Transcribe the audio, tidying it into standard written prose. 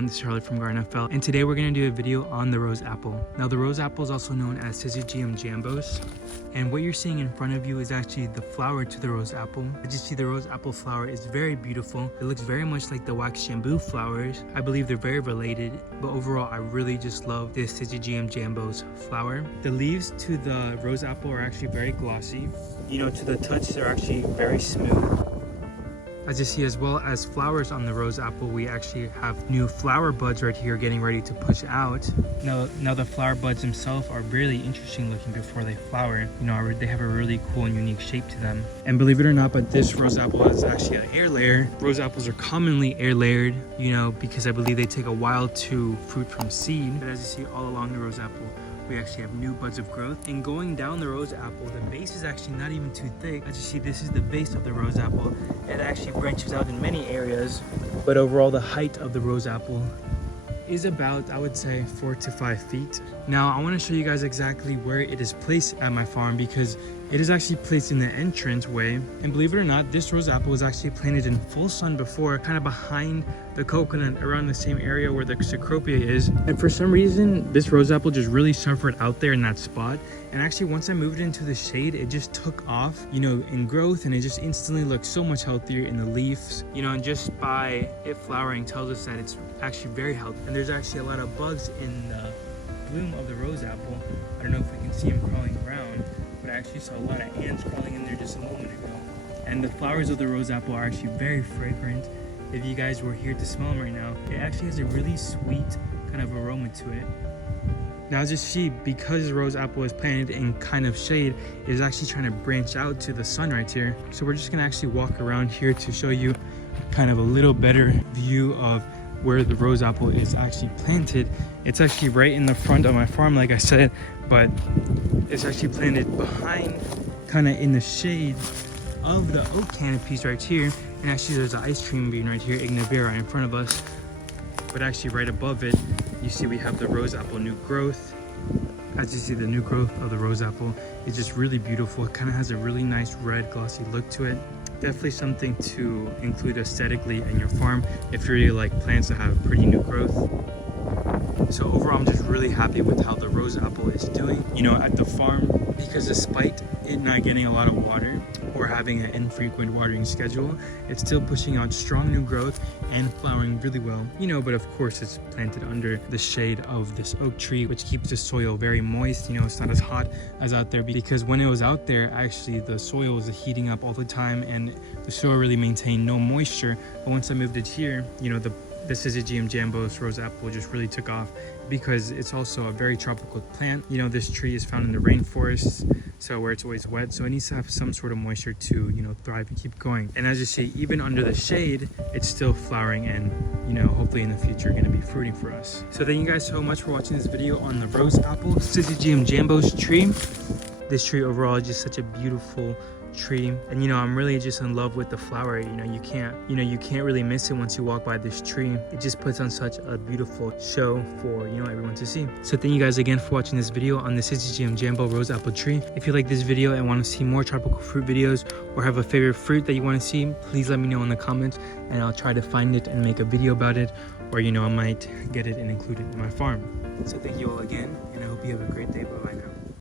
everyone, this is Charlie from Garden FL, and today we're going to do a video on the rose apple. Now the rose apple is also known as Syzygium jambos, and what you're seeing in front of you is actually the flower to the rose apple. As you see, the rose apple flower is very beautiful. It looks very much like the wax bamboo flowers. I believe they're very related, but overall I really just love this Syzygium jambos flower. The leaves to the rose apple are actually very glossy. To the touch they're actually very smooth. As you see, as well as flowers on the rose apple, we actually have new flower buds right here getting ready to push out. Now the flower buds themselves are really interesting looking before they flower. They have a really cool and unique shape to them. And believe it or not, but this rose apple is actually an air layer. Rose apples are commonly air layered, because I believe they take a while to fruit from seed. But as you see all along the rose apple, we actually have new buds of growth. And going down the rose apple, the base is actually not even too thick. As you see, this is the base of the rose apple. It actually branches out in many areas, but overall the height of the rose apple is about, I would say, 4 to 5 feet. Now I want to show you guys exactly where it is placed at my farm, because it is actually placed in the entrance way. And believe it or not, this rose apple was actually planted in full sun before, kind of behind the coconut, around the same area where the cecropia is. And for some reason, this rose apple just really suffered out there in that spot. And actually, once I moved it into the shade, it just took off, in growth, and it just instantly looked so much healthier in the leaves. And just by it flowering tells us that it's actually very healthy. And there's actually a lot of bugs in the bloom of the rose apple. I don't know if we can see them crawling around, but I actually saw a lot of ants crawling in there just a moment ago. And the flowers of the rose apple are actually very fragrant. If you guys were here to smell them right now, it actually has a really sweet kind of aroma to it. Now as you see, because the rose apple is planted in kind of shade, it is actually trying to branch out to the sun right here. So we're just gonna actually walk around here to show you kind of a little better view of where the rose apple is actually planted. It's actually right in the front of my farm, like I said, but it's actually planted behind, kind of in the shade of the oak canopies right here. And actually there's an ice cream bean right here, Ignavera, in front of us. But actually right above it, you see we have the rose apple new growth. As you see, the new growth of the rose apple is just really beautiful. It kind of has a really nice red glossy look to it. Definitely something to include aesthetically in your farm if you really like plants that have pretty new growth. So overall, I'm just really happy with how the rose apple is doing, at the farm, because despite it not getting a lot of water or having an infrequent watering schedule, it's still pushing out strong new growth and flowering really well, but of course it's planted under the shade of this oak tree, which keeps the soil very moist. It's not as hot as out there, because when it was out there, actually the soil was heating up all the time and the soil really maintained no moisture. But once I moved it here, the Syzygium jambos rose apple just really took off, because it's also a very tropical plant. This tree is found in the rainforests, so where it's always wet, so it needs to have some sort of moisture to thrive and keep going. And as you see, even under the shade, it's still flowering, and hopefully in the future going to be fruiting for us. So thank you guys so much for watching this video on the rose apple Syzygium jambos tree. This tree overall is just such a beautiful tree, and I'm really just in love with the flower. You can't really miss it once you walk by this tree. It just puts on such a beautiful show for everyone to see. So thank you guys again for watching this video on the Syzygium jambo rose apple tree. If you like this video and want to see more tropical fruit videos, or have a favorite fruit that you want to see, please let me know in the comments, and I'll try to find it and make a video about it, or I might get it and include it in my farm. So thank you all again, and I hope you have a great day. Bye bye now.